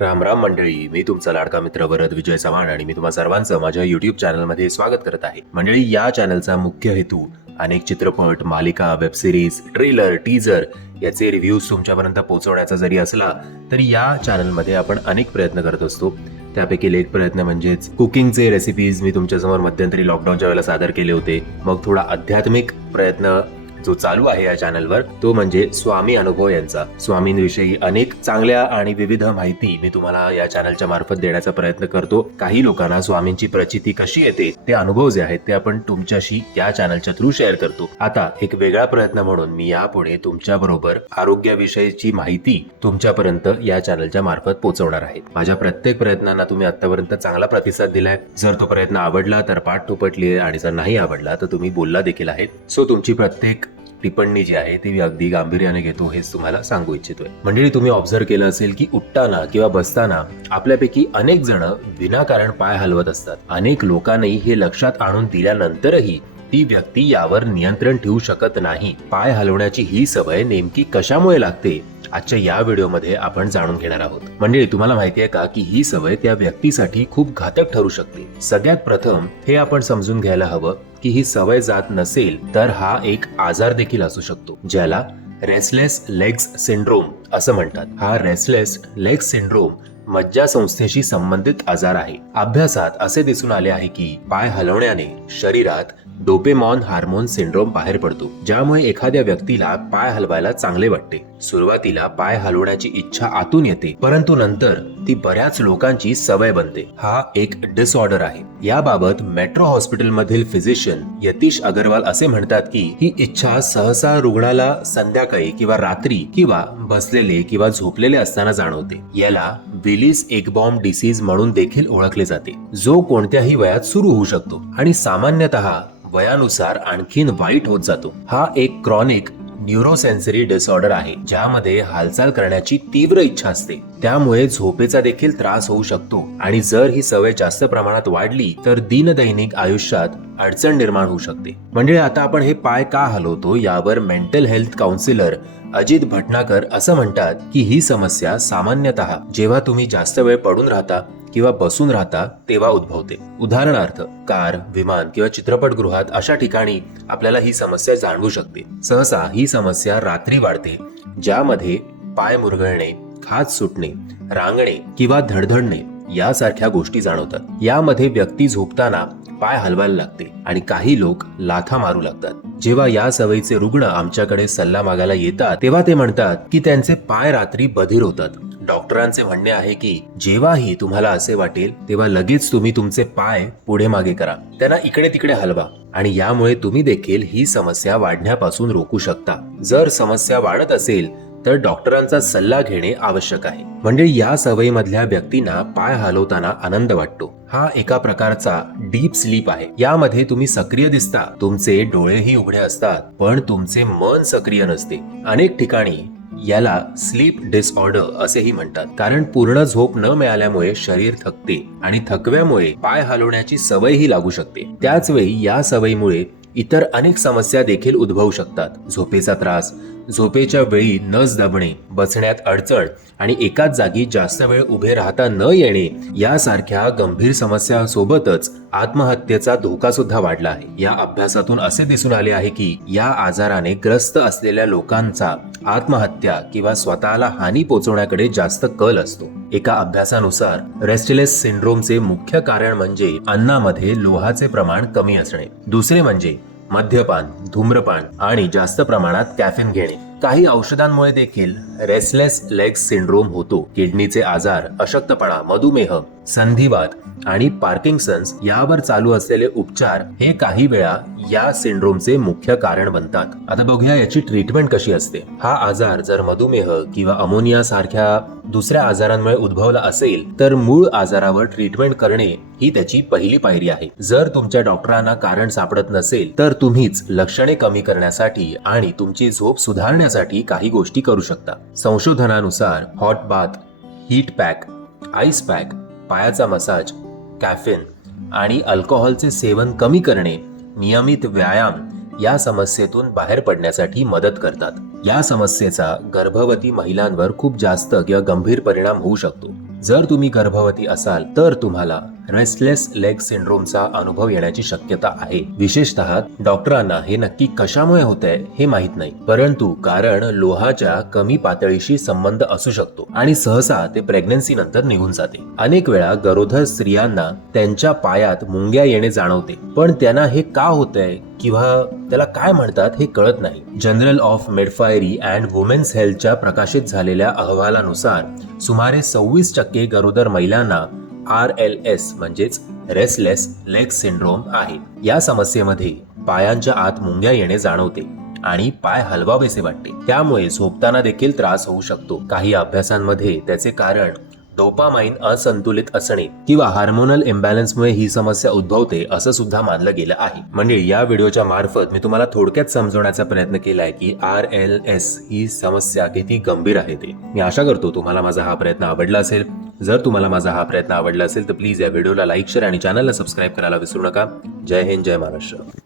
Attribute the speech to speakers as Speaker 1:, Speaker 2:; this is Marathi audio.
Speaker 1: राम राम मंडळी मी तुमचा लाडका मित्र वरद विजय चव्हाण आणि मी तुम्हा सर्वांचं माझ्या युट्यूब चॅनलमध्ये स्वागत करत आहे. मंडळी या चॅनलचा मुख्य हेतू अनेक चित्रपट मालिका वेबसिरीज ट्रेलर टीजर याचे रिव्ह्यूज तुमच्यापर्यंत पोहोचवण्याचा जरी असला तरी या चॅनलमध्ये आपण अनेक प्रयत्न करत असतो. त्यापैकी एक प्रयत्न म्हणजेच कुकिंगचे रेसिपीज मी तुमच्यासमोर मध्यंतरी लॉकडाऊनच्या वेळेला सादर केले होते. मग थोडा आध्यात्मिक प्रयत्न जो चालू आहे या चॅनलवर तो म्हणजे स्वामी अनुभव यांचा. स्वामींविषयी अनेक चांगल्या आणि विविध माहिती मी तुम्हाला या चॅनलच्या मार्फत देण्याचा प्रयत्न करतो. काही लोकांना स्वामींची प्रचिती कशी येते ते अनुभव जे आहेत ते आपण तुमच्याशी या चॅनलच्या थ्रू शेअर करतो. आता एक वेगळा प्रयत्न म्हणून मी यापुढे तुमच्या बरोबर आरोग्याविषयीची माहिती तुमच्यापर्यंत या चॅनलच्या मार्फत पोहोचवणार आहे. माझ्या प्रत्येक प्रयत्नांना तुम्ही आतापर्यंत चांगला प्रतिसाद दिलाय. जर तो प्रयत्न आवडला तर पाठ तुपटली आणि जर नाही आवडला तर तुम्ही बोलला देखील आहे. सो तुमची प्रत्येक टिप्पणी जी आहे ती मी अगदी गांभीर्याने घेतो हेच तुम्हाला सांगू इच्छितोय. मंडळी तुम्ही ऑब्झर्व केलं असेल की उठताना किंवा बसताना आपल्यापैकी अनेक जण विनाकारण पाय हलवत असतात. अनेक लोकांनी हे लक्षात आणून दिल्यानंतरही ती व्यक्ती यावर नियंत्रण ठेवू शकत नाही. पाय हलवण्याची ही सवय नेमकी कशामुळे लागते? आजच्या या व्हिडिओमध्ये आपण जाणून घेणार आहोत. म्हणजे तुम्हाला माहिती आहे का की ही सवय त्या व्यक्तीसाठी खूप घातक ठरू शकते. सगळ्यात प्रथम हे आपण समजून घ्यायला हवं की ही सवय जात नसेल तर हा एक आजार देखील असू शकतो ज्याला रेसलेस लेग्स सिंड्रोम असं म्हणतात. हा रेसलेस लेग्स सिंड्रोम मज्जा संस्थेशी संबंधित आजार आहे. अभ्यासात असे दिसून आले आहे की पाय हलवण्याने शरीरात डोपेमॉन हार्मोन सिंड्रोम बाहेर पडतो ज्यामुळे एखाद्या व्यक्तीला पाय हलवायला चांगले वाटते. सुरुवातीला पाय हलवण्याची इच्छा आतून येते परंतु नंतर ती बऱ्याच लोकांची सवय बनते. हा एक डिसऑर्डर आहे. याबाबत मेट्रो हॉस्पिटल मधील फिजिशियन यतीश अगरवाल असे म्हणतात की ही इच्छा सहसा रुग्णाला संध्याकाळी किंवा रात्री किंवा बसलेले किंवा झोपलेले असताना जाणवते. याला विलिस एकबॉम्ब डिसीज म्हणून देखील ओळखले जाते. जो कोणत्याही वयात सुरू होऊ शकतो आणि सामान्यतः वयानुसार आणखीन वाईट होत जातो. हा एक क्रॉनिक न्यूरोसेन्सरी डिसऑर्डर आहे ज्यामध्ये हालचाल करण्याची तीव्र इच्छा असते. त्यामुळे झोपेचा देखील त्रास होऊ शकतो. आणि जर ही सवय जास्त प्रमाणात वाढली तर दिनदैनिक आयुष्यात अडचण निर्माण होऊ शकते. म्हणजे आता आपण हे पाय का हलवतो यावर mental health counsellor Ajit Bhatnagar असं म्हणतात की ही समस्या सामान्यतः जेव्हा तुम्ही जास्त वेळ पडून राहता किंवा बसून राहता तेव्हा उद्भवते. उदाहरणार्थ कार विमान किंवा चित्रपटगृहात अशा ठिकाणी आपल्याला ही समस्या जाणवू शकते. सहसा ही समस्या रात्री वाढते ज्यामध्ये पाय मुरगळणे खाज सुटणे रांगणे किंवा धडधडणे यासारख्या गोष्टी जाणवतात. यामध्ये व्यक्ती झोपताना पाय हलवायला लागते आणि काही लोक लाथा मारू लागतात. जेव्हा या सवयीचे रुग्ण आमच्याकडे सल्ला मागायला येतात तेव्हा ते म्हणतात की त्यांचे पाय रात्री बधीर होतात. डॉक्टरांचे म्हणणे आहे की जेव्हाही तुम्हाला असे वाटेल तेव्हा लगेच तुम्ही तुमचे पाय पुढे मागे करा. त्यांना इकडे तिकडे हलवा. आणि यामुळे तुम्ही देखील ही समस्या वाढण्यापासून रोखू शकता. जर समस्या वाढत असेल तर डॉक्टरांचा सल्ला घेणे आवश्यक आहे. म्हणजे या सवयीमधल्या व्यक्तींना पाय हलवताना आनंद वाटतो. हा एका प्रकारचा डीप स्लीप आहे. यामध्ये तुम्ही सक्रिय दिसता. तुमचे डोळेही उघडे असतात. पण तुमचे मन सक्रिय नसते. अनेक ठिकाणी याला स्लीप डिसऑर्डर असेही म्हणतात. कारण पूर्ण झोप न मिळाल्यामुळे शरीर थकते आणि थकव्यामुळे पाय हलवण्याची सवयही लागू शकते. त्याच वेळी या सवयीमुळे इतर अनेक समस्या देखील उद्भवू शकतात. झोपेचा त्रास झोपेच्या वेळी नस दाबणे बसण्यात अडचण आणि एकाच जागी जास्त वेळ उभे राहता न येणे यासारख्या गंभीर समस्यांसोबतच आत्महत्येचा धोका सुद्धा वाढला आहे. या अभ्यासातून असे दिसून आले आहे की या आजाराने ग्रस्त असलेल्या लोकांचा आत्महत्या किंवा स्वतःला हानी पोचवण्याकडे जास्त कल असतो. एका अभ्यासानुसार रेस्टलेस सिंड्रोमचे मुख्य कारण म्हणजे अन्नामध्ये लोहाचे प्रमाण कमी असणे. दुसरे म्हणजे मद्यपान धूम्रपान आणि जास्त प्रमाणात कॅफेन घेणे. काही औषधांमुळे देखील रेसलेस लेग सिंड्रोम होतो. किडनीचे आजार अशक्तपणा मधुमेह संधिवात आणि पार्किन्सन्स यावर चालू असलेले उपचार हे काही वेळा या सिंड्रोमचे मुख्य कारण बनतात. आता बघूया याची ट्रीटमेंट कशी असते. हा आजार जर मधुमेह किंवा अमोनिया सारख्या दुसऱ्या आजारांमुळे उद्भवला असेल तर मूळ आजारावर ट्रीटमेंट करणे ही त्याची पहिली पायरी आहे. जर तुमच्या डॉक्टरांना कारण सापडत नसेल तर तुम्हीच लक्षणे कमी करण्यासाठी आणि तुमची झोप सुधारण्यासाठी काही गोष्टी करू शकता. संशोधनानुसार hot bath heat pack ice pack पायाचा मसाज कॅफेन आणि अल्कोहोलचे सेवन कमी करणे नियमित व्यायाम या समस्येतून बाहेर पडण्यासाठी मदत करतात. या समस्येचा गर्भवती महिलांवर खूप जास्त किंवा गंभीर परिणाम होऊ शकतो. जर तुम्ही गर्भवती असाल तर तुम्हाला रेस्टलेस लेग सिंड्रोमचा अनुभव येण्याची शक्यता आहे. विशेषतः डॉक्टरांना हे नक्की कशामुळे होत आहे हे माहीत नाही. परंतु कारण लोहाच्या कमी पातळीशी संबंध असू शकतो आणि सहसा ते प्रेग्नन्सी नंतर निघून जाते. अनेक वेळा गरोदर स्त्रियांना त्यांच्या पायात मुंग्या येणे जाणवते. पण त्यांना हे का होतंय किंवा त्याला काय म्हणतात हे कळत नाही. Journal of midwifery and women's हेल्थच्या प्रकाशित झालेल्या अहवालानुसार सुमारे सव्वीस टक्के गरोदर महिलांना आर एल एस म्हणजेच रेसलेस लेग सिंड्रोम आहे. या समस्येमध्ये पायांच्या आत मुंग्या येणे जाणवते आणि पाय हलवावेसे वाटते. त्यामुळे झोपताना देखील त्रास होऊ शकतो. काही अभ्यासांमध्ये त्याचे कारण डोपामाइन असंतुलित असणे किंवा हार्मोनल इम्बॅलन्समुळे ही समस्या उद्भवते असं सुद्धा मानलं गेलं आहे. म्हणजे या व्हिडिओच्या मार्फत मी तुम्हाला थोडक्यात समजवण्याचा प्रयत्न केलाय की आर एल एस ही समस्या किती गंभीर आहे ते. मी आशा करतो तुम्हाला माझा हा प्रयत्न आवडला असेल. जर तुम्हाला माझा हा प्रयत्न आवडला असेल तर प्लीज या व्हिडिओला लाईक शेअर आणि चॅनलला सबस्क्राईब करायला विसरू नका. जय हिंद जय महाराष्ट्र.